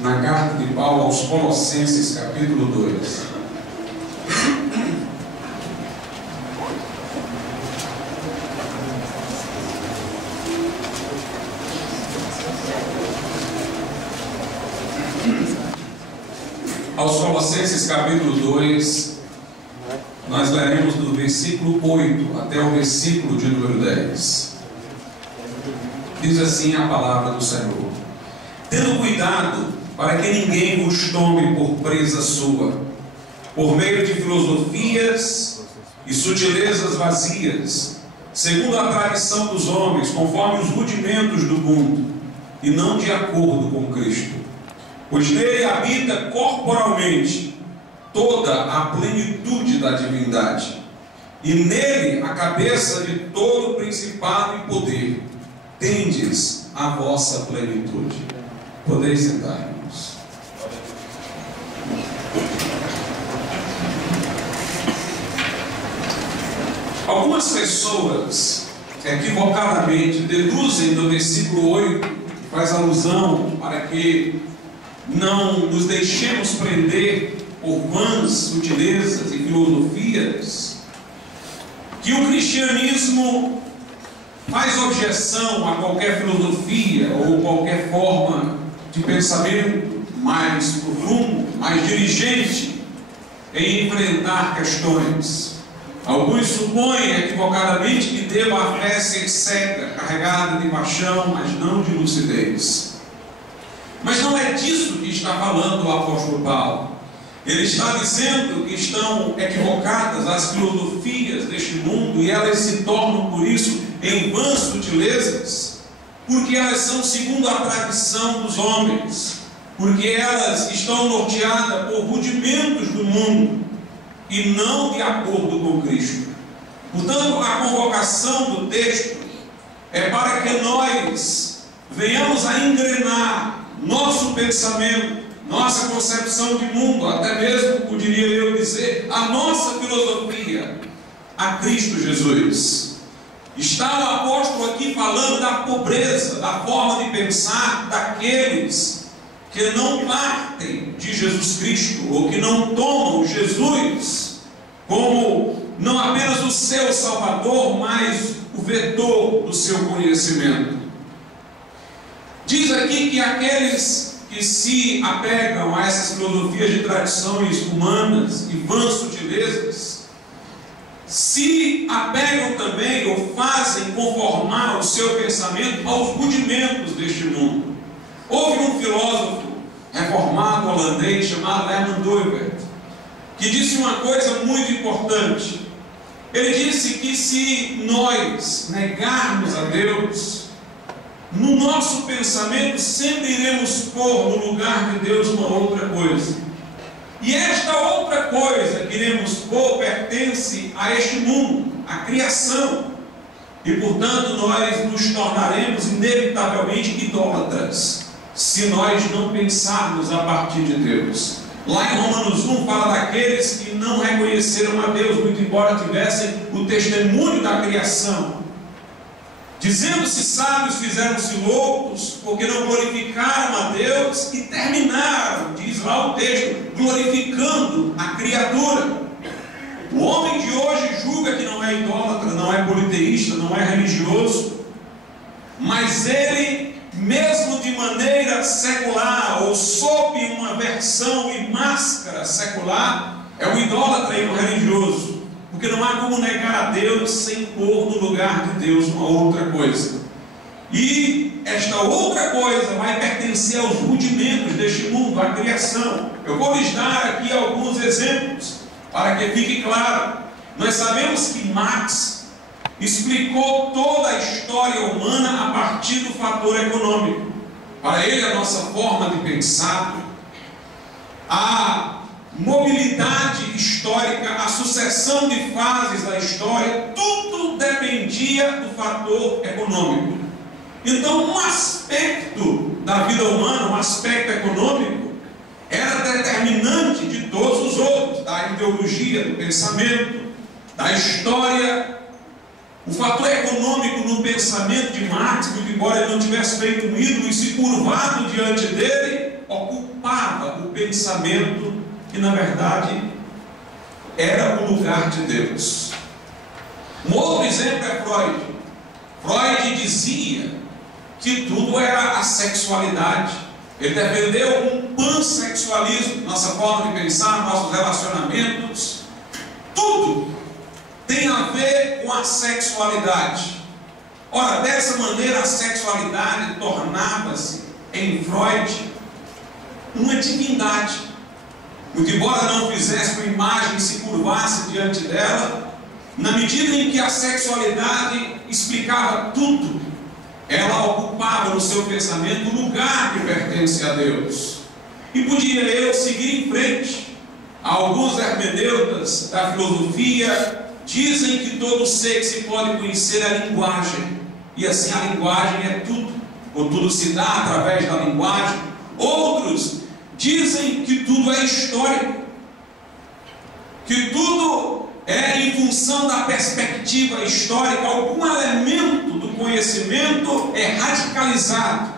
na carta de Paulo aos Colossenses, capítulo 2. Aos Colossenses, capítulo 2, nós leremos do versículo 8 até o versículo de número 10. Diz assim a palavra do Senhor: tendo cuidado para que ninguém vos tome por presa sua, por meio de filosofias e sutilezas vazias, segundo a tradição dos homens, conforme os rudimentos do mundo, e não de acordo com Cristo. Pois nele habita corporalmente toda a plenitude da divindade, e nele a cabeça de todo principado e poder. Tendes a vossa plenitude. Podeis sentar-vos. Algumas pessoas equivocadamente deduzem do versículo 8, que faz alusão para que não nos deixemos prender por vãs sutilezas e filosofias, que o cristianismo faz objeção a qualquer filosofia ou qualquer forma de pensamento mais profundo, mais dirigente em enfrentar questões. Alguns supõem equivocadamente que deva a fé ser cega, carregada de paixão, mas não de lucidez. Mas não é disso que está falando o apóstolo Paulo. Ele está dizendo que estão equivocadas as filosofias deste mundo, e elas se tornam por isso em vãs sutilezas, porque elas são segundo a tradição dos homens, porque elas estão norteadas por rudimentos do mundo e não de acordo com Cristo. Portanto, a convocação do texto é para que nós venhamos a engrenar nosso pensamento, nossa concepção de mundo, até mesmo, poderia eu dizer, a nossa filosofia a Cristo Jesus. Está o apóstolo aqui falando da pobreza, da forma de pensar daqueles que não partem de Jesus Cristo, ou que não tomam Jesus como não apenas o seu Salvador, mas o vetor do seu conhecimento. Diz aqui que aqueles que se apegam a essas filosofias de tradições humanas e vãs sutilezas, se apegam também ou fazem conformar o seu pensamento aos rudimentos deste mundo. Houve um filósofo reformado holandês chamado Herman Doivert, que disse uma coisa muito importante. Ele disse que se nós negarmos a Deus, no nosso pensamento sempre iremos pôr no lugar de Deus uma outra coisa. E esta outra coisa que iremos pôr pertence a este mundo, à criação. E portanto nós nos tornaremos inevitavelmente idólatras, se nós não pensarmos a partir de Deus. Lá em Romanos 1 fala daqueles que não reconheceram a Deus, muito embora tivessem o testemunho da criação. Dizendo-se sábios, fizeram-se loucos, porque não glorificaram a Deus, e terminaram, diz lá o texto, glorificando a criatura. O homem de hoje julga que não é idólatra, não é politeísta, não é religioso, mas ele, mesmo de maneira secular, ou sob uma versão e máscara secular, é um idólatra e um religioso. Porque não há como negar a Deus sem pôr no lugar de Deus uma outra coisa. E esta outra coisa vai pertencer aos rudimentos deste mundo, à criação. Eu vou lhes dar aqui alguns exemplos, para que fique claro. Nós sabemos que Marx explicou toda a história humana a partir do fator econômico. Para ele, a nossa forma de pensar, a mobilidade histórica, a sucessão de fases da história, tudo dependia do fator econômico. Então, um aspecto da vida humana, um aspecto econômico, era determinante de todos os outros, da ideologia, do pensamento, da história. O fator econômico no pensamento de Marx, muito embora ele não tivesse feito um ídolo e se curvado diante dele, ocupou pensamento que na verdade era o lugar de Deus. Um outro exemplo é Freud. Freud dizia que tudo era a sexualidade. Ele defendeu um pansexualismo, nossa forma de pensar, nossos relacionamentos. Tudo tem a ver com a sexualidade. Ora, dessa maneira a sexualidade tornava-se, em Freud, uma divindade. Muito embora não fizesse com imagem e se curvasse diante dela, na medida em que a sexualidade explicava tudo, ela ocupava no seu pensamento o lugar que pertence a Deus. E podia eu seguir em frente. Alguns hermeneutas da filosofia dizem que todo ser que se pode conhecer é a linguagem. E assim a linguagem é tudo, ou tudo se dá através da linguagem. Outros dizem que tudo é histórico, que tudo é em função da perspectiva histórica. Algum elemento do conhecimento é radicalizado,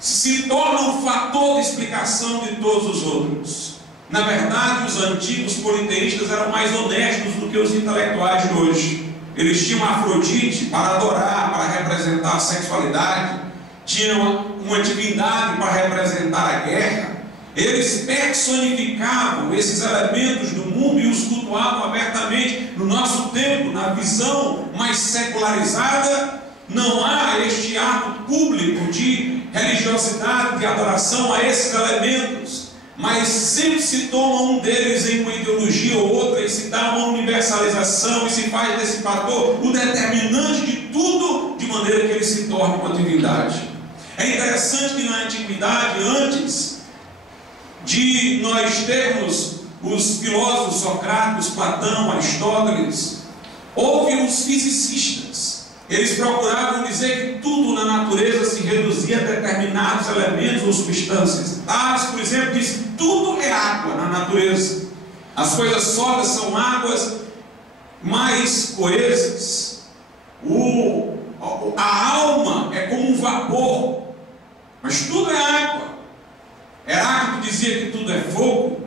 se torna um fator de explicação de todos os outros. Na verdade, os antigos politeístas eram mais honestos do que os intelectuais de hoje. Eles tinham Afrodite para adorar, para representar a sexualidade, tinham uma divindade para representar a guerra. Eles personificavam esses elementos do mundo e os cultuavam abertamente. No nosso tempo, na visão mais secularizada, não há este ato público de religiosidade, de adoração a esses elementos, mas sempre se toma um deles em uma ideologia ou outra e se dá uma universalização e se faz desse fator o determinante de tudo, de maneira que ele se torne uma divindade. É interessante que na antiguidade, antes de nós termos os filósofos socráticos, Platão, Aristóteles, houve os fisicistas. Eles procuravam dizer que tudo na natureza se reduzia a determinados elementos ou substâncias. Tales, por exemplo, diz que tudo é água na natureza. As coisas sólidas são águas mais coesas. A alma é como um vapor, mas tudo é água. Heráclito dizia que tudo é fogo.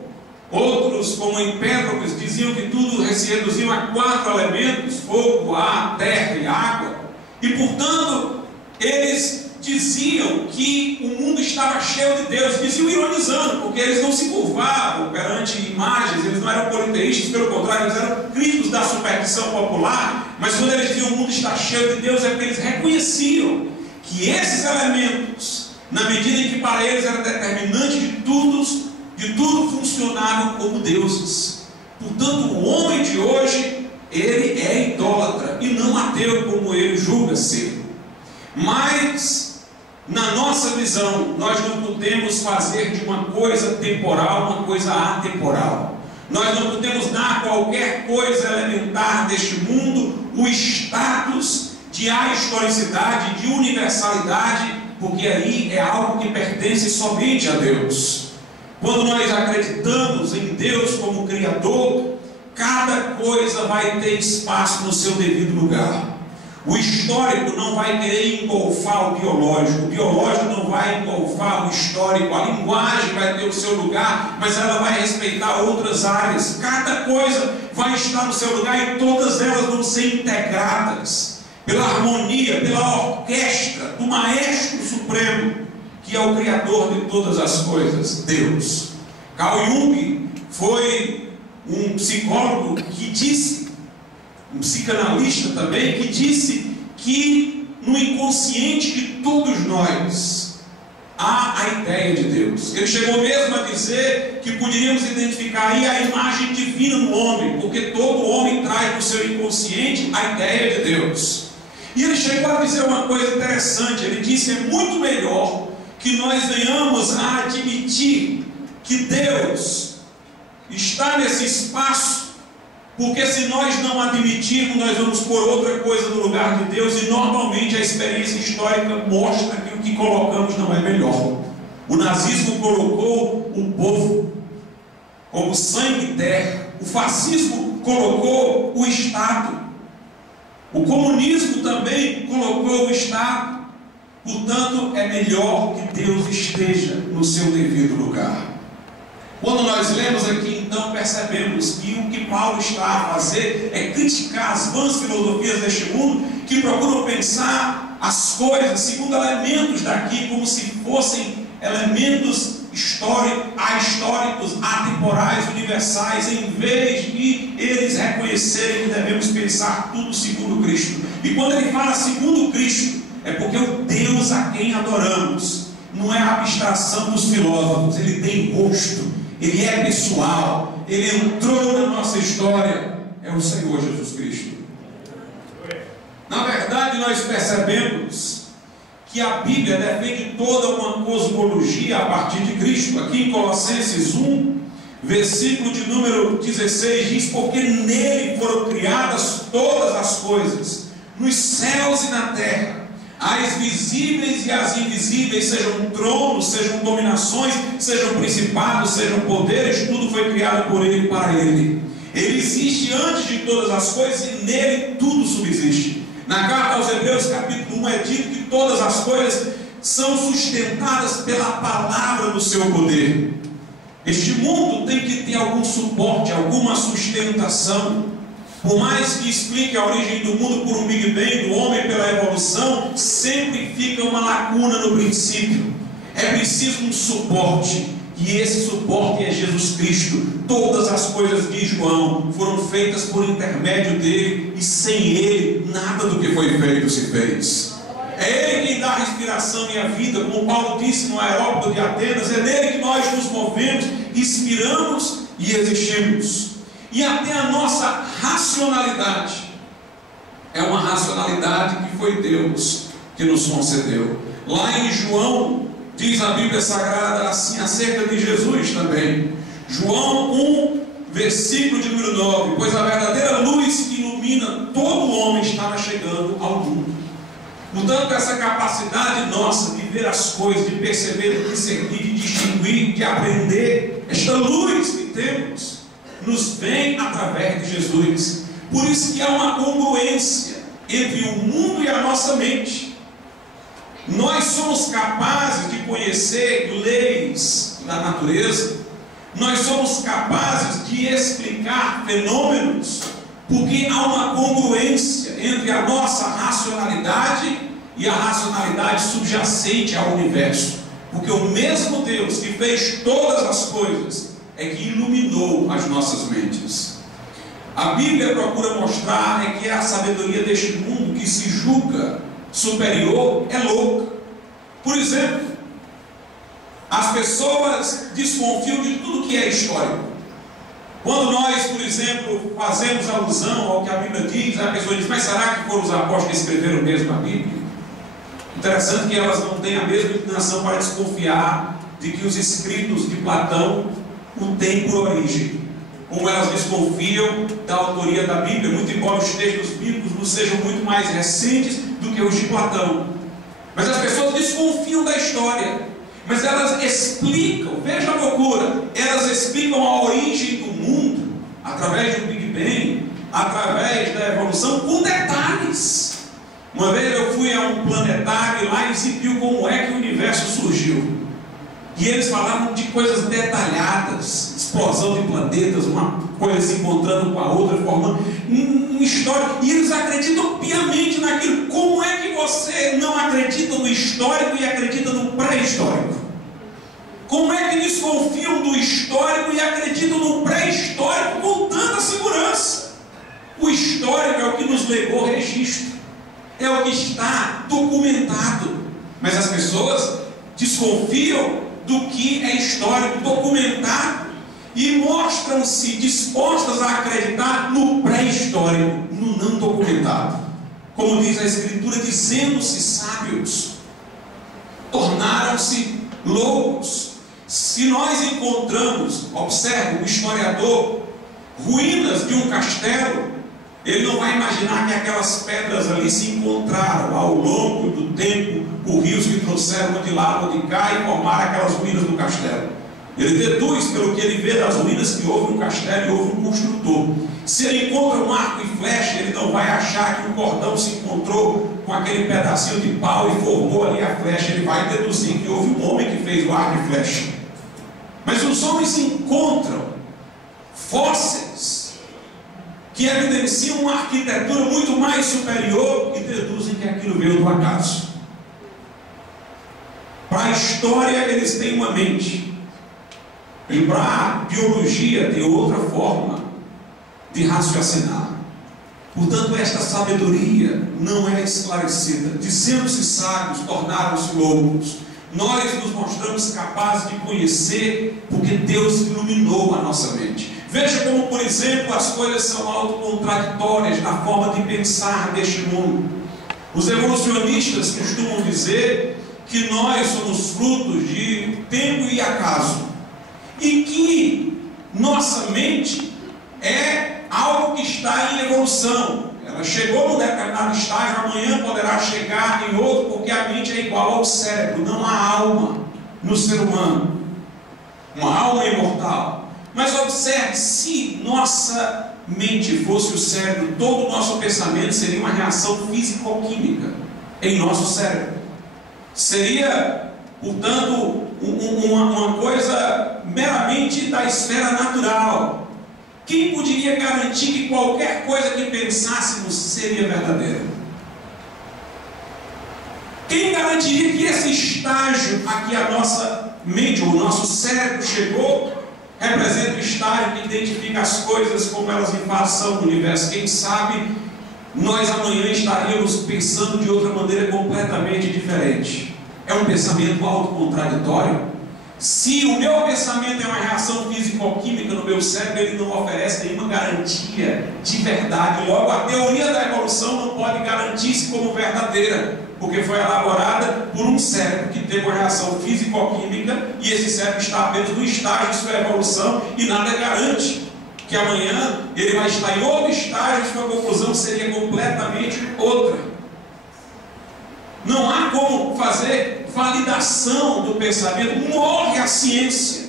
Outros, como Empédocles, diziam que tudo se reduzia a 4 elementos: fogo, ar, terra e água. E portanto, eles diziam que o mundo estava cheio de Deus. Diziam ironizando, porque eles não se curvavam perante imagens, eles não eram politeístas, pelo contrário, eles eram críticos da superstição popular. Mas quando eles diziam o mundo está cheio de Deus, é porque eles reconheciam que esses elementos, na medida em que para eles era determinante de tudo funcionavam como deuses. Portanto, o homem de hoje, ele é idólatra e não ateu como ele julga ser. Mas, na nossa visão, nós não podemos fazer de uma coisa temporal uma coisa atemporal. Nós não podemos dar a qualquer coisa elementar deste mundo o status de ahistoricidade, de universalidade, porque aí é algo que pertence somente a Deus. Quando nós acreditamos em Deus como Criador, cada coisa vai ter espaço no seu devido lugar. O histórico não vai querer engolfar o biológico não vai engolfar o histórico, a linguagem vai ter o seu lugar, mas ela vai respeitar outras áreas. Cada coisa vai estar no seu lugar e todas elas vão ser integradas pela harmonia, pela orquestra do Maestro Supremo, que é o Criador de todas as coisas, Deus. Carl Jung foi um psicólogo que disse, um psicanalista também, que disse que no inconsciente de todos nós há a ideia de Deus. Ele chegou mesmo a dizer que poderíamos identificar aí a imagem divina no homem, porque todo homem traz no seu inconsciente a ideia de Deus. E ele chegou a dizer uma coisa interessante. Ele disse: é muito melhor que nós venhamos a admitir que Deus está nesse espaço, porque se nós não admitirmos, nós vamos pôr outra coisa no lugar de Deus, e normalmente a experiência histórica mostra que o que colocamos não é melhor. O nazismo colocou o povo como sangue e terra, o fascismo colocou o Estado, o comunismo também colocou o Estado. Portanto, é melhor que Deus esteja no seu devido lugar. Quando nós lemos aqui, então, percebemos que o que Paulo está a fazer é criticar as vãs filosofias deste mundo, que procuram pensar as coisas segundo elementos daqui, como se fossem elementos históricos, atemporais, universais, em vez de eles reconhecerem que devemos pensar tudo segundo Cristo. E quando ele fala segundo Cristo, é porque o Deus a quem adoramos não é a abstração dos filósofos, ele tem rosto, ele é pessoal, ele entrou na nossa história, é o Senhor Jesus Cristo. Na verdade, nós percebemos que a Bíblia defende toda uma cosmologia a partir de Cristo. Aqui em Colossenses 1, versículo de número 16, diz: porque nele foram criadas todas as coisas, nos céus e na terra, as visíveis e as invisíveis, sejam tronos, sejam dominações, sejam principados, sejam poderes, tudo foi criado por ele e para ele. Ele existe antes de todas as coisas e nele tudo subsiste. Na carta aos Hebreus, capítulo 1, é dito que todas as coisas são sustentadas pela palavra do seu poder. Este mundo tem que ter algum suporte, alguma sustentação. Por mais que explique a origem do mundo por um Big Bang, do homem pela evolução, sempre fica uma lacuna no princípio. É preciso um suporte, e esse suporte é Jesus Cristo. Todas as coisas de João foram feitas por intermédio dele, e sem ele, nada do que foi feito se fez. É ele quem dá a respiração e a vida, como Paulo disse no aerópago de Atenas. É nele que nós nos movemos, inspiramos e existimos. E até a nossa racionalidade é uma racionalidade que foi Deus que nos concedeu. Lá em João, diz a Bíblia Sagrada assim acerca de Jesus também. João 1, versículo de número 9: pois a verdadeira luz que ilumina todo homem estava chegando ao mundo. Portanto, essa capacidade nossa de ver as coisas, de perceber, de discernir, de distinguir, de aprender, esta luz que temos, nos vem através de Jesus. Por isso que há uma congruência entre o mundo e a nossa mente. Nós somos capazes de conhecer leis da natureza, nós somos capazes de explicar fenômenos, porque há uma congruência entre a nossa racionalidade e a racionalidade subjacente ao universo. Porque o mesmo Deus que fez todas as coisas é que iluminou as nossas mentes. A Bíblia procura mostrar que a sabedoria deste mundo, que se julga superior, é louca. Por exemplo, as pessoas desconfiam de tudo que é histórico. Quando nós, por exemplo, fazemos alusão ao que a Bíblia diz, a pessoa diz: mas será que foram os apóstolos que escreveram mesmo a Bíblia? Interessante que elas não têm a mesma inclinação para desconfiar de que os escritos de Platão o têm por origem, como elas desconfiam da autoria da Bíblia, muito embora os textos bíblicos não sejam muito mais recentes do que os de Platão. Mas as pessoas desconfiam da história, mas elas explicam, veja a loucura, elas explicam a origem do mundo através do Big Bang, através da evolução, com detalhes. Uma vez eu fui a um planetário lá e exibiu como é que o universo surgiu. E eles falavam de coisas detalhadas, explosão de planetas, uma coisa se encontrando com a outra, formando uma história. E eles acreditam piamente naquilo. Como é que você não acredita no histórico e acredita no pré-histórico? Como é que desconfiam do histórico e acreditam no pré-histórico com tanta segurança? O histórico é o que nos legou registro, é o que está documentado. Mas as pessoas desconfiam do que é histórico, documentado, e mostram-se dispostas a acreditar no pré-histórico, no não documentado. Como diz a Escritura, dizendo-se sábios, tornaram-se loucos. Se nós encontramos, observe, o historiador, ruínas de um castelo, ele não vai imaginar que aquelas pedras ali se encontraram ao longo do tempo por rios que trouxeram de lá ou de cá e formaram aquelas ruínas do castelo. Ele deduz, pelo que ele vê das ruínas, que houve um castelo e houve um construtor. Se ele encontra um arco e flecha, ele não vai achar que o cordão se encontrou com aquele pedacinho de pau e formou ali a flecha. Ele vai deduzir que houve um homem que fez o arco e flecha. Mas os homens encontram fósseis que evidenciam uma arquitetura muito mais superior e deduzem que aquilo veio do acaso. Para a história eles têm uma mente, e para a biologia tem outra forma de raciocinar. Portanto, esta sabedoria não é esclarecida. Dizendo-se sábios, tornaram-se loucos. Nós nos mostramos capazes de conhecer porque Deus iluminou a nossa mente. Veja como, por exemplo, as coisas são autocontraditórias na forma de pensar deste mundo. Os evolucionistas costumam dizer que nós somos frutos de tempo e acaso, e que nossa mente é algo que está em evolução. Ela chegou num determinado estágio, amanhã poderá chegar em outro, porque a mente é igual ao cérebro. Não há alma no ser humano, uma alma imortal. Mas observe, se nossa mente fosse o cérebro, todo o nosso pensamento seria uma reação físico-química em nosso cérebro. Seria, portanto, uma coisa meramente da esfera natural. Quem poderia garantir que qualquer coisa que pensássemos seria verdadeira? Quem garantiria que esse estágio a que a nossa mente ou o nosso cérebro chegou representa o estágio que identifica as coisas como elas em fato são no universo? Quem sabe nós amanhã estaríamos pensando de outra maneira completamente diferente. É um pensamento autocontraditório. Se o meu pensamento é uma reação físico-química no meu cérebro, ele não oferece nenhuma garantia de verdade. Logo, a teoria da evolução não pode garantir-se como verdadeira, porque foi elaborada por um cérebro que teve uma reação físico-química, e esse cérebro está apenas no estágio de sua evolução, e nada garante que amanhã ele vai estar em outro estágio e sua conclusão seria completamente outra. Não há como fazer validação do pensamento. Morre a ciência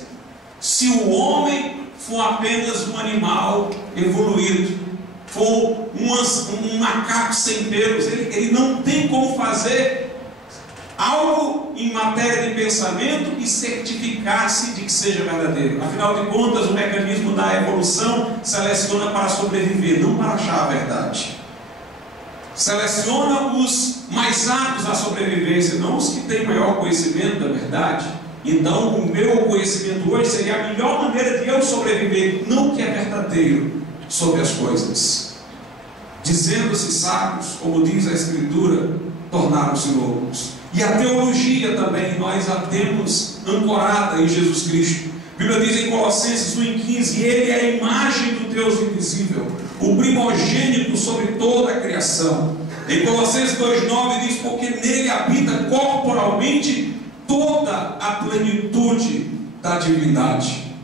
se o homem for apenas um animal evoluído, for um macaco sem pelos. Ele não tem como fazer algo em matéria de pensamento e certificar-se de que seja verdadeiro. Afinal de contas, o mecanismo da evolução seleciona para sobreviver, não para achar a verdade. Seleciona os mais aptos à sobrevivência, não os que têm maior conhecimento da verdade. Então, o meu conhecimento hoje seria a melhor maneira de eu sobreviver, não o que é verdadeiro sobre as coisas. Dizendo-se sábios, como diz a Escritura, tornaram-se loucos. E a teologia também, nós a temos ancorada em Jesus Cristo. A Bíblia diz em Colossenses 1,15: Ele é a imagem do Deus invisível, o primogênito sobre toda a criação. Em Colossenses 2,9 diz: porque nele habita corporalmente toda a plenitude da divindade.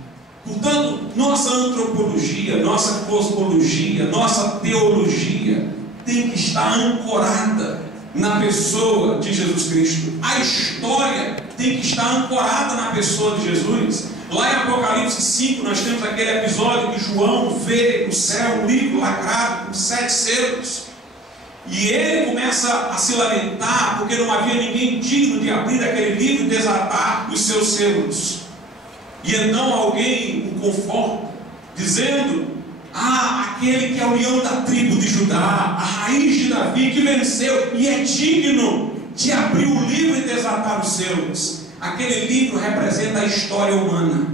Portanto, nossa antropologia, nossa cosmologia, nossa teologia tem que estar ancorada na pessoa de Jesus Cristo. A história tem que estar ancorada na pessoa de Jesus. Lá em Apocalipse 5 nós temos aquele episódio que João vê no céu um livro lacrado com 7 selos, e ele começa a se lamentar porque não havia ninguém digno de abrir aquele livro e desatar os seus selos. E então alguém o conforta, dizendo: aquele que é o leão da tribo de Judá, a raiz de Davi, que venceu e é digno de abrir o livro e desatar os selos. Aquele livro representa a história humana.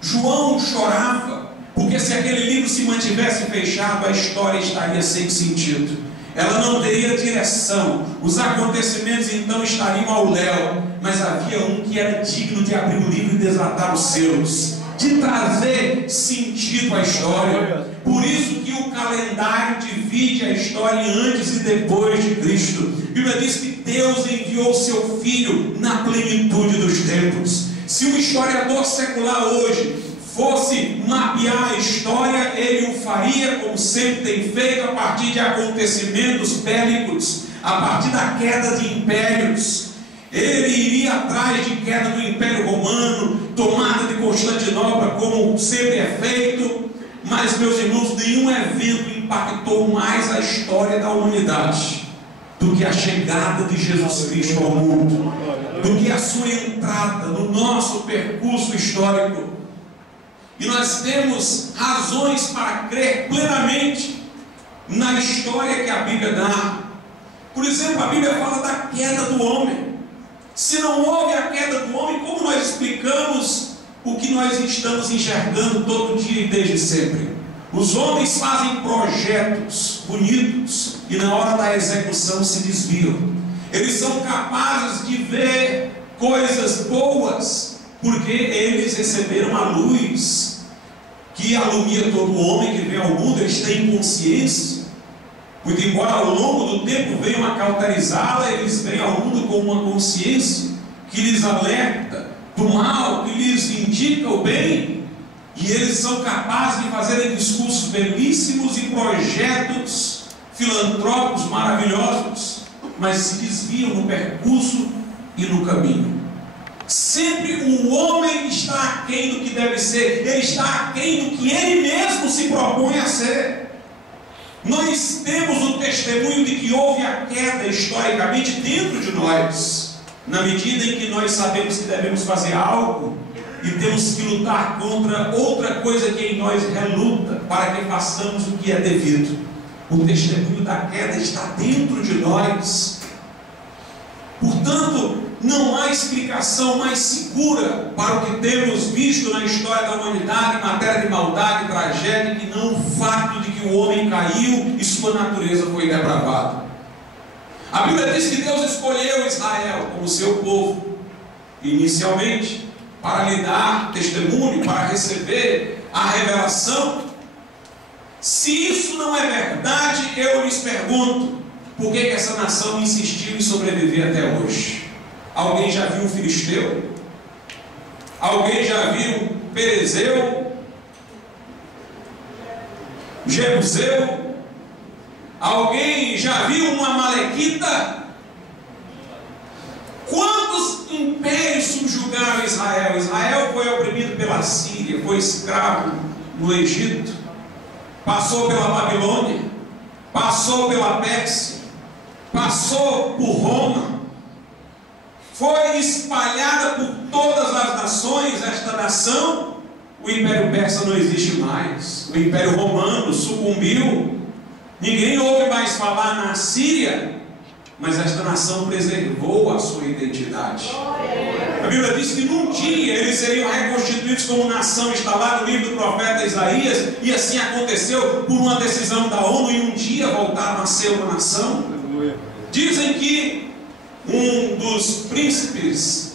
João chorava, porque se aquele livro se mantivesse fechado, a história estaria sem sentido. Ela não teria direção. Os acontecimentos então estariam ao léu. Mas havia um que era digno de abrir o livro e desatar os selos, de trazer sentido à história. Por isso que o calendário divide a história em antes e depois de Cristo. A Bíblia diz que Deus enviou seu Filho na plenitude dos tempos. Se um historiador secular hoje fosse mapear a história, ele o faria como sempre tem feito, a partir de acontecimentos bélicos, a partir da queda de impérios. Ele iria atrás de queda do Império Romano, tomada de Constantinopla, como sempre é feito. Mas, meus irmãos, nenhum evento impactou mais a história da humanidade do que a chegada de Jesus Cristo ao mundo, do que a sua entrada no nosso percurso histórico. E nós temos razões para crer plenamente na história que a Bíblia dá. Por exemplo, a Bíblia fala da queda do homem. Se não houve a queda do homem, como nós explicamos o que nós estamos enxergando todo dia e desde sempre? Os homens fazem projetos bonitos e na hora da execução se desviam. Eles são capazes de ver coisas boas porque eles receberam a luz que alumia todo homem que vem ao mundo. Eles têm consciência. Muito embora ao longo do tempo venham a cauterizá-la, eles vêm ao mundo com uma consciência que lhes alerta do mal, que lhes indica o bem, e eles são capazes de fazerem discursos belíssimos e projetos filantrópicos maravilhosos, mas se desviam no percurso e no caminho. Sempre o homem está aquém do que deve ser, ele está aquém do que ele mesmo se propõe a ser. Nós temos o testemunho de que houve a queda historicamente dentro de nós, na medida em que nós sabemos que devemos fazer algo e temos que lutar contra outra coisa que em nós reluta para que façamos o que é devido. O testemunho da queda está dentro de nós. Portanto, não há explicação mais segura para o que temos visto na história da humanidade em matéria de maldade e tragédia que não o fato de que o homem caiu e sua natureza foi depravada. A Bíblia diz que Deus escolheu Israel como seu povo inicialmente para lhe dar testemunho, para receber a revelação. Se isso não é verdade, eu lhes pergunto, por que essa nação insistiu em sobreviver até hoje? Alguém já viu um filisteu? Alguém já viu um perezeu? Jebuseu? Alguém já viu uma amalequita? Quantos impérios subjugaram Israel? Israel foi oprimido pela Síria, foi escravo no Egito, passou pela Babilônia, passou pela Pérsia, passou por Roma, foi espalhada por todas as nações. Esta nação, o Império Persa não existe mais, o Império Romano sucumbiu, ninguém ouve mais falar na Síria, mas esta nação preservou a sua identidade. A Bíblia diz que num dia eles seriam reconstituídos como nação, está lá no livro do profeta Isaías, e assim aconteceu por uma decisão da ONU, e um dia voltaram a ser uma nação. Dizem que um dos príncipes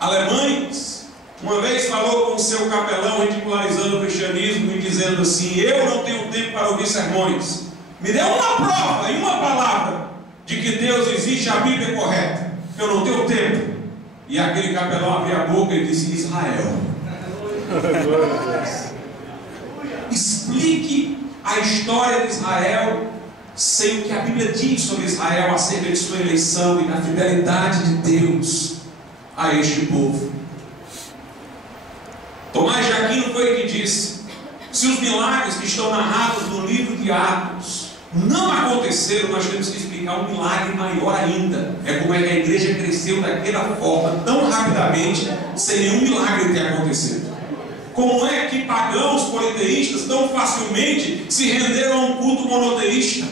alemães uma vez falou com o seu capelão, ridicularizando o cristianismo e dizendo assim: eu não tenho tempo para ouvir sermões, me dê uma prova e uma palavra de que Deus existe, a Bíblia é correta, eu não tenho tempo. E aquele capelão abriu a boca e disse: Israel. Explique a história de Israel sem o que a Bíblia diz sobre Israel acerca de sua eleição e da fidelidade de Deus a este povo. Tomás de Aquino foi que disse: se os milagres que estão narrados no livro de Atos não aconteceram, nós temos que explicar um milagre maior ainda. É como é que a igreja cresceu daquela forma, tão rapidamente, sem nenhum milagre ter acontecido. Como é que pagãos politeístas tão facilmente se renderam a um culto monoteísta?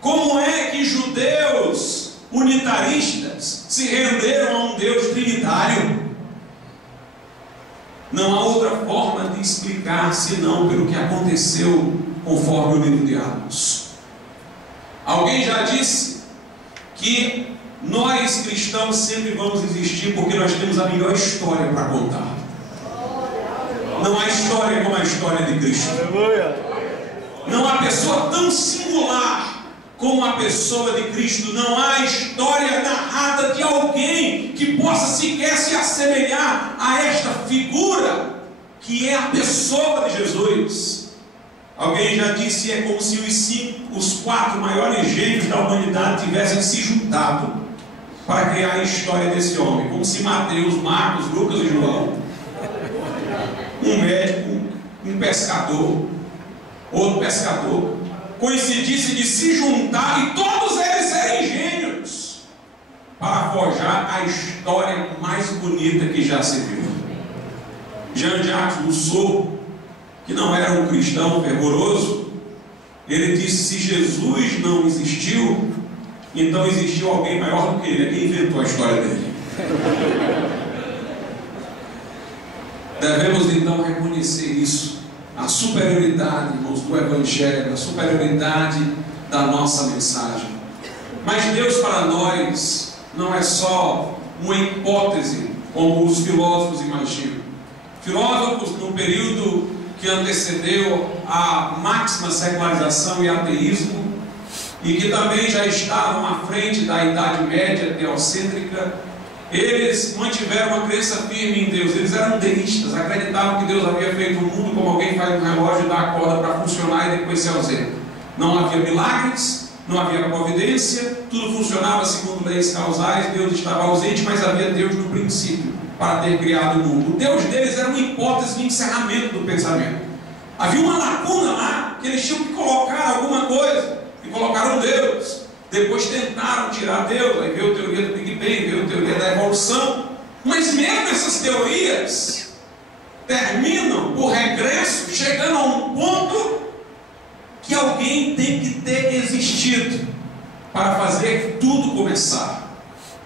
Como é que judeus unitaristas se renderam a um Deus trinitário? Não há outra forma de explicar senão pelo que aconteceu conforme o livro de Atos. Alguém já disse que nós cristãos sempre vamos existir porque nós temos a melhor história para contar. Não há história como a história de Cristo. Não há pessoa tão singular como a pessoa de Cristo. Não há história narrada de alguém que possa sequer se assemelhar a esta figura que é a pessoa de Jesus. Alguém já disse, é como se os 4 maiores gênios da humanidade tivessem se juntado para criar a história desse homem, como se Mateus, Marcos, Lucas e João, um médico, um pescador, outro pescador, coincidisse de se juntar e todos eles serem gênios para forjar a história mais bonita que já se viu. Jean-Jacques Rousseau, que não era um cristão fervoroso, ele disse: se Jesus não existiu, então existiu alguém maior do que ele. Quem inventou a história dele? Devemos então reconhecer isso, a superioridade, irmãos, do Evangelho, a superioridade da nossa mensagem. Mas Deus para nós não é só uma hipótese, como os filósofos imaginam. Filósofos, no período que antecedeu a máxima secularização e ateísmo, e que também já estavam à frente da Idade Média teocêntrica, eles mantiveram uma crença firme em Deus. Eles eram deístas, acreditavam que Deus havia feito o mundo como alguém faz um relógio, dá a corda para funcionar e depois se ausenta. Não havia milagres, não havia providência, tudo funcionava segundo leis causais, Deus estava ausente, mas havia Deus no princípio, para ter criado o mundo. O Deus deles era uma hipótese de encerramento do pensamento. Havia uma lacuna lá, que eles tinham que colocar alguma coisa, e colocaram Deus. Depois tentaram tirar Deus, aí veio a teoria do Big Bang, veio a teoria da evolução. Mas mesmo essas teorias terminam por regresso, chegando a um ponto que alguém tem que ter existido para fazer tudo começar.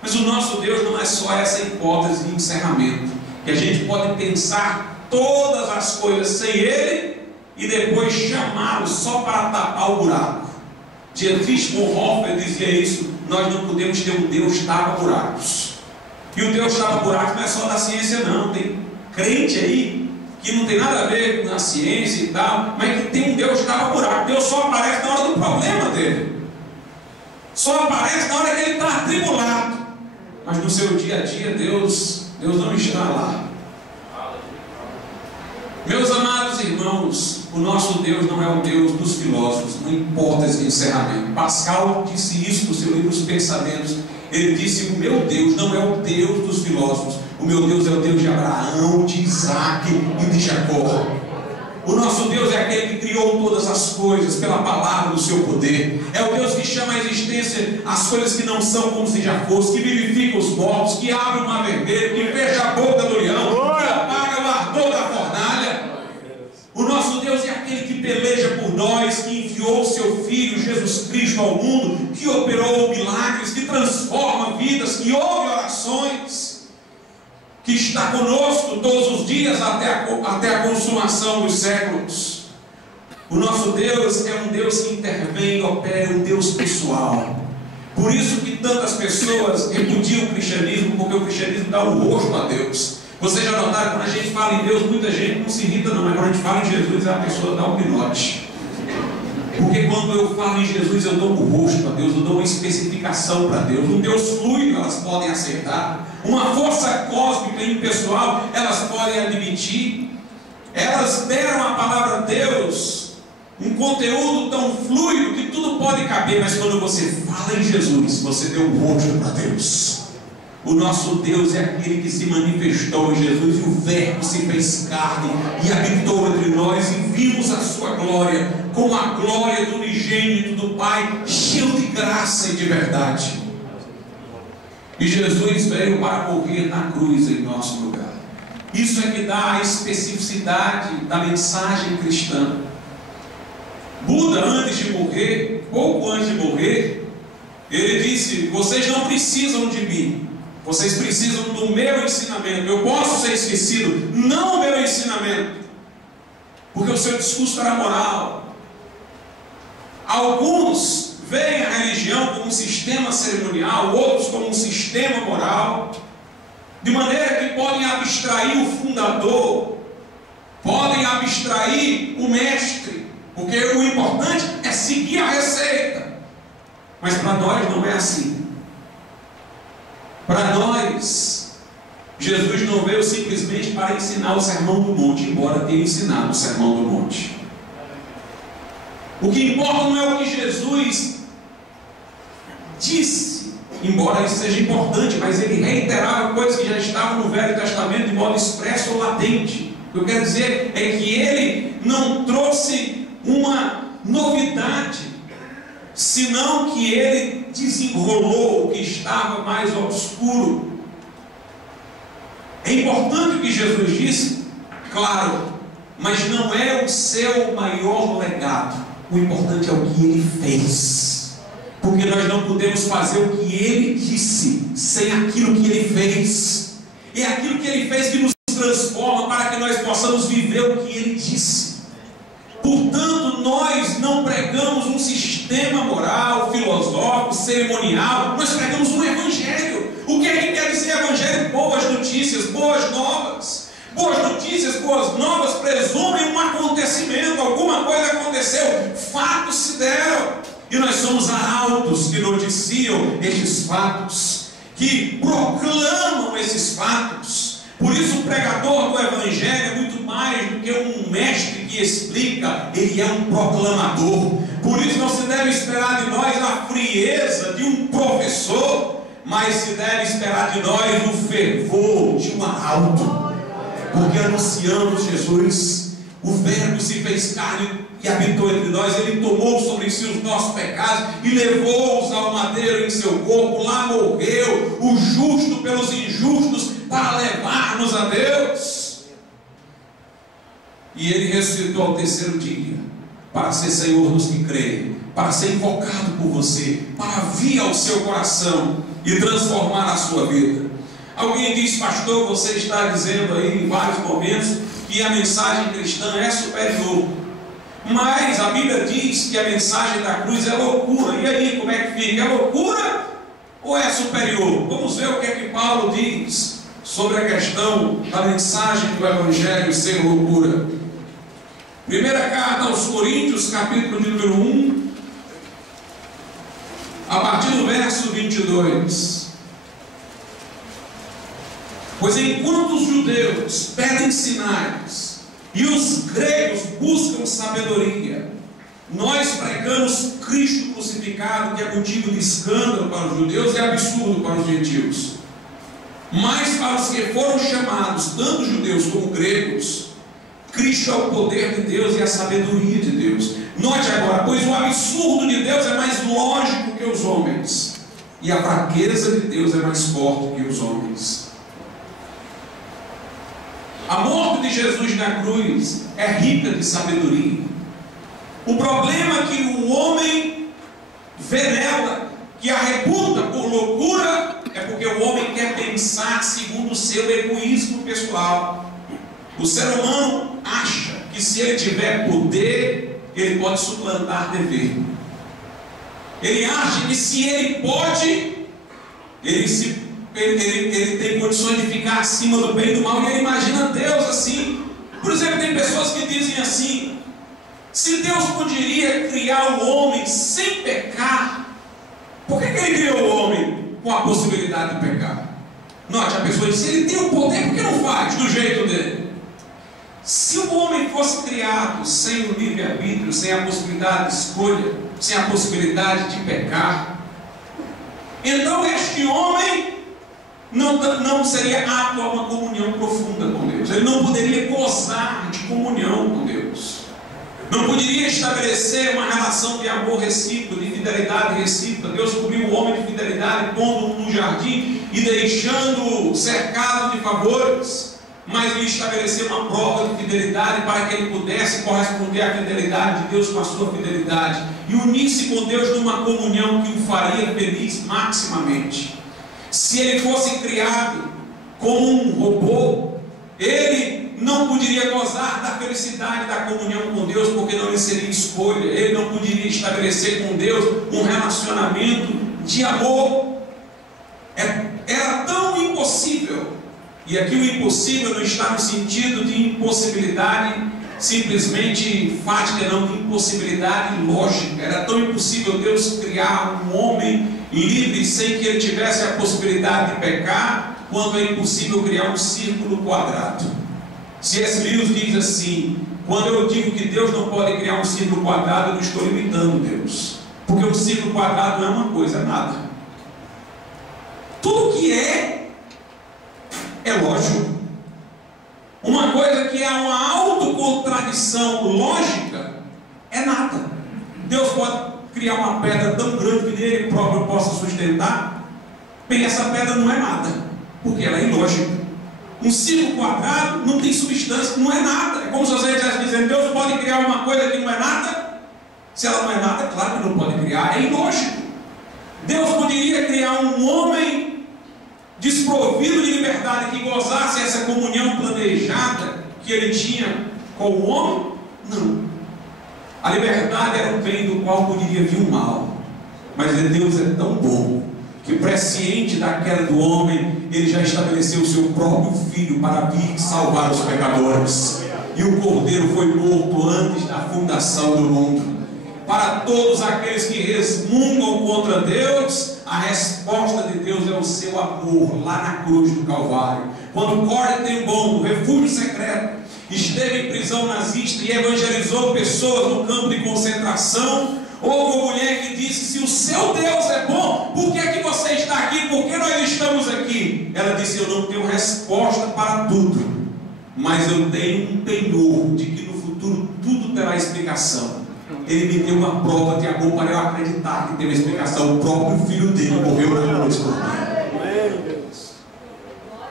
Mas o nosso Deus não é só essa hipótese de encerramento, que a gente pode pensar todas as coisas sem Ele e depois chamá-lo só para tapar o buraco. Dietrich Bonhoeffer dizia isso: nós não podemos ter um Deus tapa-buracos. E o Deus tapa-buracos não é só da ciência não, tem crente aí que não tem nada a ver com a ciência e tal, mas que tem um Deus tapa-buraco. Deus só aparece na hora do problema dele, só aparece na hora que ele está atribulado, mas no seu dia a dia Deus não está lá. Meus amados irmãos, o nosso Deus não é o Deus dos filósofos, uma hipótese de encerramento. Pascal disse isso no seu livro Os Pensamentos. Ele disse: o meu Deus não é o Deus dos filósofos, o meu Deus é o Deus de Abraão, de Isaac e de Jacó. O nosso Deus é aquele que criou todas as coisas pela palavra do seu poder. É o Deus que chama à existência as coisas que não são como se já fossem, que vivifica os mortos, que abre o mar vermelho, que fecha a boca do leão, que apaga o ardor da fornalha. O nosso Deus é aquele que peleja por nós, que enviou o seu Filho Jesus Cristo ao mundo, que operou milagres, que transforma vidas, que ouve orações, que está conosco todos os dias até a consumação dos séculos. O nosso Deus é um Deus que intervém e opera, um Deus pessoal. Por isso que tantas pessoas repudiam o cristianismo, porque o cristianismo dá o rosto a Deus. Vocês já notaram, quando a gente fala em Deus, muita gente não se irrita não, mas quando a gente fala em Jesus, a pessoa dá um pinote. Porque quando eu falo em Jesus, eu dou o rosto a Deus, eu dou uma especificação para Deus. Um Deus fluido, elas podem aceitar. Uma força cósmica e impessoal, elas podem admitir. Elas deram à palavra de Deus um conteúdo tão fluido que tudo pode caber, mas quando você fala em Jesus, você deu o rosto para Deus. O nosso Deus é aquele que se manifestou em Jesus, e o Verbo se fez carne e habitou entre nós, e vimos a sua glória, como a glória do unigênito do Pai, cheio de graça e de verdade. E Jesus veio para morrer na cruz em nosso lugar. Isso é que dá a especificidade da mensagem cristã. Buda, antes de morrer, pouco antes de morrer, ele disse: vocês não precisam de mim, vocês precisam do meu ensinamento. Eu posso ser esquecido, não o meu ensinamento, porque o seu discurso era moral. Alguns veem a religião como um sistema cerimonial, outros como um sistema moral, de maneira que podem abstrair o fundador, podem abstrair o mestre, porque o importante é seguir a receita. Mas para nós não é assim. Para nós, Jesus não veio simplesmente para ensinar o Sermão do Monte, embora tenha ensinado o Sermão do Monte. O que importa não é o que Jesus disse, embora isso seja importante, mas ele reiterava coisas que já estavam no Velho Testamento de modo expresso ou latente. O que eu quero dizer é que ele não trouxe uma novidade, senão que ele desenrolou o que estava mais obscuro. É importante o que Jesus disse, claro, mas não é o seu maior legado. O importante é o que ele fez, porque nós não podemos fazer o que ele disse sem aquilo que ele fez. É aquilo que ele fez que nos transforma para que nós possamos viver o que ele disse. Portanto, nós não pregamos um sistema moral, filosófico, cerimonial, nós pregamos um evangelho. O que é que quer dizer evangelho? Boas notícias, boas novas. Boas notícias, boas novas presumem um acontecimento, alguma coisa aconteceu, fatos se deram, e nós somos arautos que noticiam estes fatos, que proclamam esses fatos. Por isso o pregador do evangelho é muito mais do que um mestre que explica, ele é um proclamador. Por isso não se deve esperar de nós a frieza de um professor, mas se deve esperar de nós o fervor de um arauto, porque anunciamos Jesus. O Verbo se fez carne e habitou entre nós. Ele tomou sobre si os nossos pecados e levou-os ao madeiro em seu corpo. Lá morreu o justo pelos injustos para levar-nos a Deus. E ele ressuscitou ao terceiro dia para ser Senhor dos que creem, para ser invocado por você, para vir ao seu coração e transformar a sua vida. Alguém diz: pastor, você está dizendo aí em vários momentos que a mensagem cristã é superior, mas a Bíblia diz que a mensagem da cruz é loucura. E aí, como é que fica? É loucura ou é superior? Vamos ver o que é que Paulo diz sobre a questão da mensagem do evangelho ser loucura. Primeira carta aos Coríntios, capítulo de número 1, a partir do verso 22. Pois enquanto os judeus pedem sinais e os gregos buscam sabedoria, nós pregamos Cristo crucificado, que é motivo de escândalo para os judeus e absurdo para os gentios. Mas para os que foram chamados, tanto judeus como gregos, Cristo é o poder de Deus e a sabedoria de Deus. Note agora: pois o absurdo de Deus é mais lógico que os homens, e a fraqueza de Deus é mais forte que os homens. A morte de Jesus na cruz é rica de sabedoria. O problema é que o homem vê nela, que a reputa por loucura, é porque o homem quer pensar segundo o seu egoísmo pessoal. O ser humano acha que se ele tiver poder, ele pode suplantar dever. Ele acha que se ele pode, ele tem condições de ficar acima do bem e do mal, e ele imagina Deus assim. Por exemplo, tem pessoas que dizem assim: se Deus poderia criar o homem sem pecar, por que ele criou o homem com a possibilidade de pecar? Note, a pessoa diz: se ele tem o poder, por que não faz do jeito dele? Se o homem fosse criado sem o livre-arbítrio, sem a possibilidade de escolha, sem a possibilidade de pecar, então este homem não seria apto a uma comunhão profunda com Deus. Ele não poderia gozar de comunhão com Deus. Não poderia estabelecer uma relação de amor recíproco, de fidelidade recíproca. Deus cobriu o homem de fidelidade, pondo-o no jardim e deixando-o cercado de favores, mas lhe estabeleceu uma prova de fidelidade para que ele pudesse corresponder à fidelidade de Deus com a sua fidelidade e unir-se com Deus numa comunhão que o faria feliz maximamente. Se ele fosse criado como um robô, ele não poderia gozar da felicidade da comunhão com Deus, porque não lhe seria escolha. Ele não poderia estabelecer com Deus um relacionamento de amor. Era tão impossível. E aqui o impossível não está no sentido de impossibilidade simplesmente fática, não, de impossibilidade lógica. Era tão impossível Deus criar um homem livre sem que ele tivesse a possibilidade de pecar, quanto é impossível criar um círculo quadrado. C.S. Lewis diz assim: quando eu digo que Deus não pode criar um círculo quadrado, eu não estou limitando Deus, porque um círculo quadrado não é uma coisa, é nada. Tudo que é lógico. Uma coisa que é uma autocontradição lógica é nada. Deus pode criar uma pedra tão grande que nem ele próprio possa sustentar. Bem, essa pedra não é nada, porque ela é ilógica. Um círculo quadrado não tem substância, não é nada. É como se você estivesse dizendo: Deus pode criar uma coisa que não é nada? Se ela não é nada, claro que não pode criar, é ilógico. Deus poderia criar um homem desprovido de liberdade, que gozasse essa comunhão planejada que ele tinha com o homem? Não. A liberdade era um bem do qual poderia vir o mal. Mas Deus é tão bom que, presciente da queda do homem, ele já estabeleceu o seu próprio filho para vir salvar os pecadores. E o cordeiro foi morto antes da fundação do mundo. Para todos aqueles que resmungam contra Deus, a resposta de Deus é o seu amor lá na cruz do Calvário. Quando Corrie ten Boom, do refúgio secreto, esteve em prisão nazista e evangelizou pessoas no campo de concentração, houve uma mulher que disse: se o seu Deus é bom, por que é que você está aqui? Por que nós estamos aqui? Ela disse: eu não tenho resposta para tudo, mas eu tenho um penhor de que no futuro tudo terá explicação. Ele me deu uma prova de amor para eu acreditar que tem uma explicação. O próprio filho dele morreu na cruz por mim.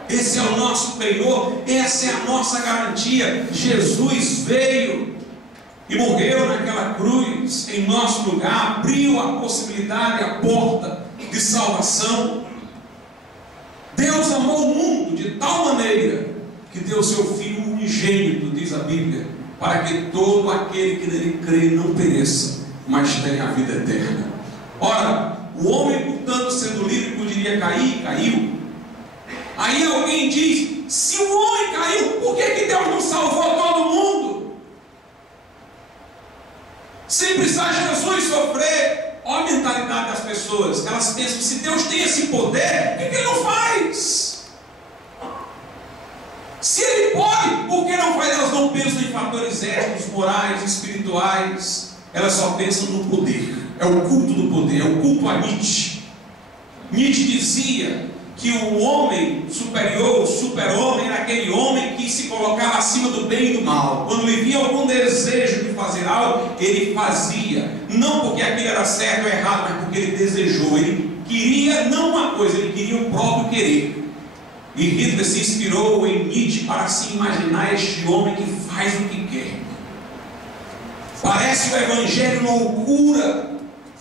Esse é o nosso penhor, essa é a nossa garantia. Jesus veio e morreu naquela cruz em nosso lugar, abriu a possibilidade, a porta de salvação. Deus amou o mundo de tal maneira que deu seu Filho unigênito, diz a Bíblia, para que todo aquele que nele crê não pereça, mas tenha a vida eterna. Ora, o homem, portanto, sendo livre, poderia cair, caiu. Aí alguém diz: se o homem caiu, por que Deus não salvou todo mundo? Sem precisar Jesus sofrer. Olha a mentalidade das pessoas. Elas pensam: se Deus tem esse poder, por que Ele não faz? Se Ele pode, por que não faz? Elas não pensam em fatores éticos, morais, espirituais. Elas só pensam no poder. É o culto do poder, é o culto a Nietzsche. Nietzsche dizia que o homem superior, o super-homem, era aquele homem que se colocava acima do bem e do mal. Quando lhe vinha algum desejo de fazer algo, ele fazia. Não porque aquilo era certo ou errado, mas porque ele desejou. Ele queria não uma coisa, ele queria o próprio querer. E Hitler se inspirou em Nietzsche para se imaginar este homem que faz o que quer. Parece o evangelho loucura,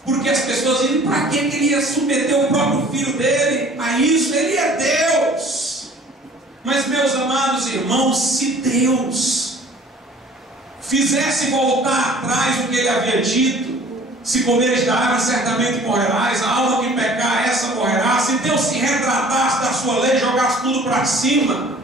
porque as pessoas dizem: para que ele ia submeter o próprio filho dele a isso? Ele é Deus. Mas, meus amados irmãos, se Deus fizesse voltar atrás do que ele havia dito: se comeres da árvore, certamente morrerás, a alma que pecar, essa morrerá. Se Deus se retratasse da sua lei, jogasse tudo para cima,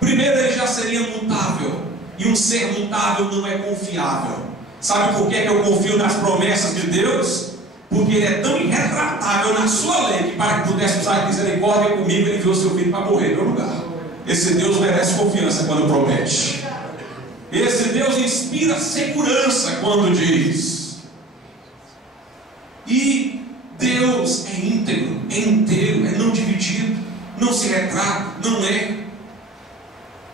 primeiro ele já seria mutável, e um ser mutável não é confiável. Sabe por que eu confio nas promessas de Deus? Porque Ele é tão irretratável na sua lei, que para que pudesse usar de misericórdia comigo, Ele enviou seu filho para morrer no meu lugar. Esse Deus merece confiança quando promete. Esse Deus inspira segurança quando diz. E Deus é íntegro, é inteiro, é não dividido, não se retrata, não é.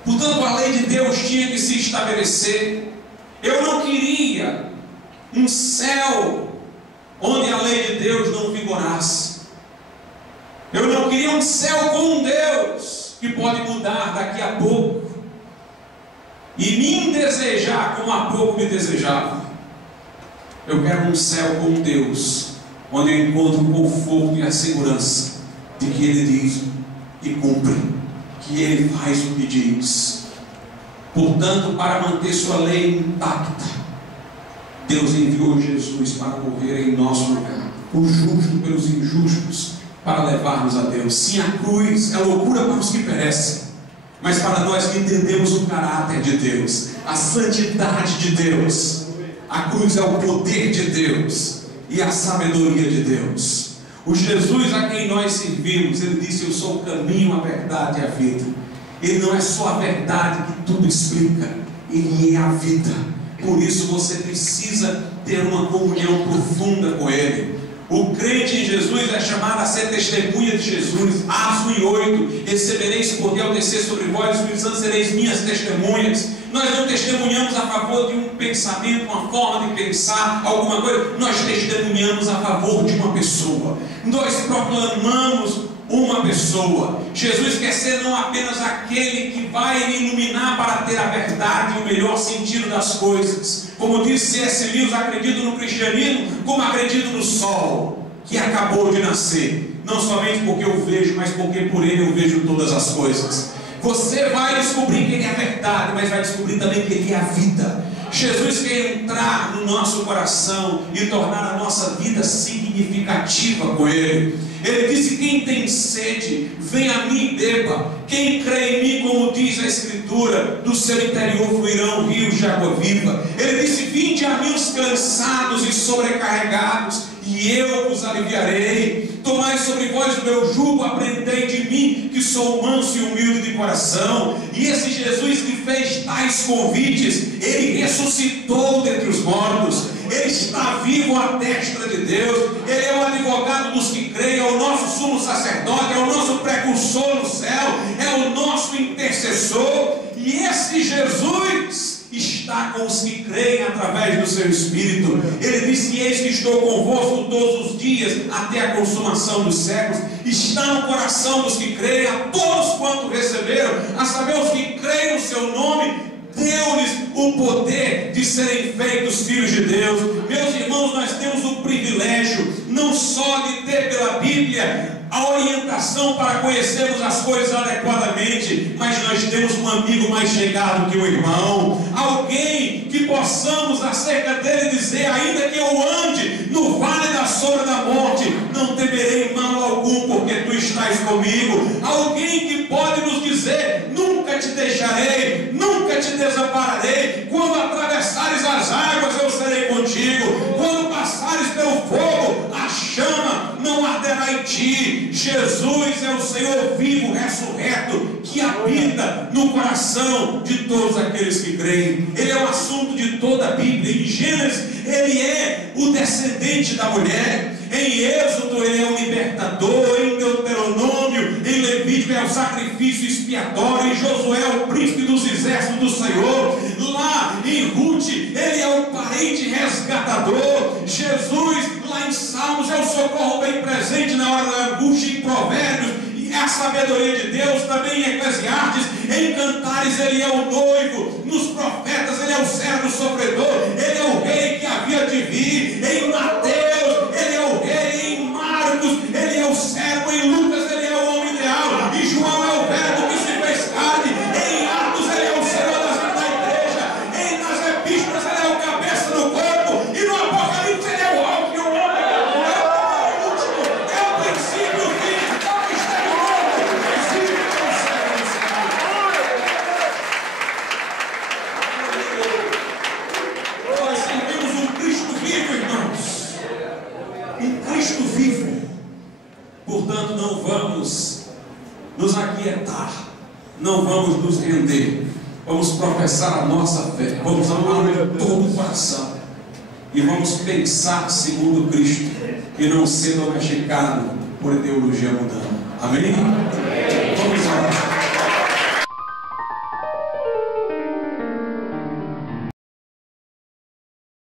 Portanto, a lei de Deus tinha que se estabelecer. Eu não queria um céu onde a lei de Deus não vigorasse. Eu não queria um céu com um Deus que pode mudar daqui a pouco e me desejar como há pouco me desejava. Eu quero um céu com um Deus onde eu encontro o conforto e a segurança de que Ele diz e cumpre, que Ele faz o que diz. Portanto, para manter sua lei intacta, Deus enviou Jesus para morrer em nosso lugar, o justo pelos injustos, para levar-nos a Deus. Sim, a cruz é loucura para os que perecem, mas para nós que entendemos o caráter de Deus, a santidade de Deus, a cruz é o poder de Deus e a sabedoria de Deus. O Jesus a quem nós servimos, Ele disse: eu sou o caminho, a verdade e a vida. Ele não é só a verdade que tudo explica, Ele é a vida. Por isso você precisa ter uma comunhão profunda com Ele. O crente em Jesus é chamado a ser testemunha de Jesus. Atos 1:8: recebereis poder ao descer sobre vós, o Espírito Santo, sereis minhas testemunhas. Nós não testemunhamos a favor de um pensamento, uma forma de pensar, alguma coisa. Nós testemunhamos a favor de uma pessoa. Nós proclamamos uma pessoa. Jesus quer ser não apenas aquele que vai lhe iluminar para ter a verdade e o melhor sentido das coisas. Como disse C.S. Lewis, acredito no cristianismo como acredito no sol que acabou de nascer. Não somente porque eu vejo, mas porque por ele eu vejo todas as coisas. Você vai descobrir que ele é a verdade, mas vai descobrir também que ele é a vida. Jesus quer entrar no nosso coração e tornar a nossa vida significativa com ele. Ele disse: quem tem sede, vem a mim e beba. Quem crê em mim, como diz a Escritura, do seu interior fluirão rios de água viva. Ele disse: vinde a mim os cansados e sobrecarregados, e eu vos aliviarei. Tomai sobre vós o meu jugo, aprendei de mim, que sou manso e humilde de coração. E esse Jesus que fez tais convites, ele ressuscitou dentre os mortos. Ele está vivo à destra de Deus. Ele é o advogado dos que creem, é o nosso sumo sacerdote, é o nosso precursor no céu, é o nosso intercessor. E esse Jesus está com os que creem através do seu Espírito. Ele disse: eis que estou convosco todos os dias até a consumação dos séculos. Está no coração dos que creem, a todos quanto receberam, a saber, os que creem no seu nome, deu-lhes o poder de serem feitos filhos de Deus. Meus irmãos, nós temos o privilégio não só de ter pela Bíblia a orientação para conhecermos as coisas adequadamente, mas nós temos um amigo mais chegado que o irmão, alguém que possamos acerca dele dizer: ainda que eu ande no vale da sombra da morte, não temerei mal algum, porque tu estás comigo. Alguém que pode nos dizer: nunca te deixarei, nunca te desampararei. Quando atravessares as águas, eu serei contigo. Quando passares pelo fogo, a chama não arderá em ti. Jesus é o Senhor vivo, ressurreto, que habita no coração de todos aqueles que creem. Ele é o assunto de toda a Bíblia. Em Gênesis, ele é o descendente da mulher. Em Êxodo, ele é o libertador. Em Deuteronômio, em Levítico, é o sacrifício expiatório. Em Josué, é o príncipe dos exércitos do Senhor. Lá em Ruth, ele é o parente resgatador. Jesus, lá em Salmos, é o socorro bem presente na hora da angústia. Em Provérbios, é a sabedoria de Deus. Também em Eclesiastes, em Cantares, ele é o noivo. Nos profetas, ele é o servo sofredor. Ele é o rei que havia de vir. Em Mateus, ele é o rei. Em Marcos, ele é o servo. Em Lucas, ele é o homem ideal. Em João, é o verbo que se fez carne. Em Atos, ele é o Senhor da igreja. Nas epístolas, ele é o cabeça do corpo. E no Apocalipse, ele é o alvo e o homem. É o último, é o princípio, o fim, é o mistério novo. O princípio é o céu e o céu. Nós servimos um Cristo vivo, irmãos. Um Cristo vivo. Portanto, não vamos nos aquietar, não vamos nos render, vamos professar a nossa fé, vamos amar de todo o coração e vamos pensar segundo Cristo e não ser domesticado por ideologia mundana. Amém?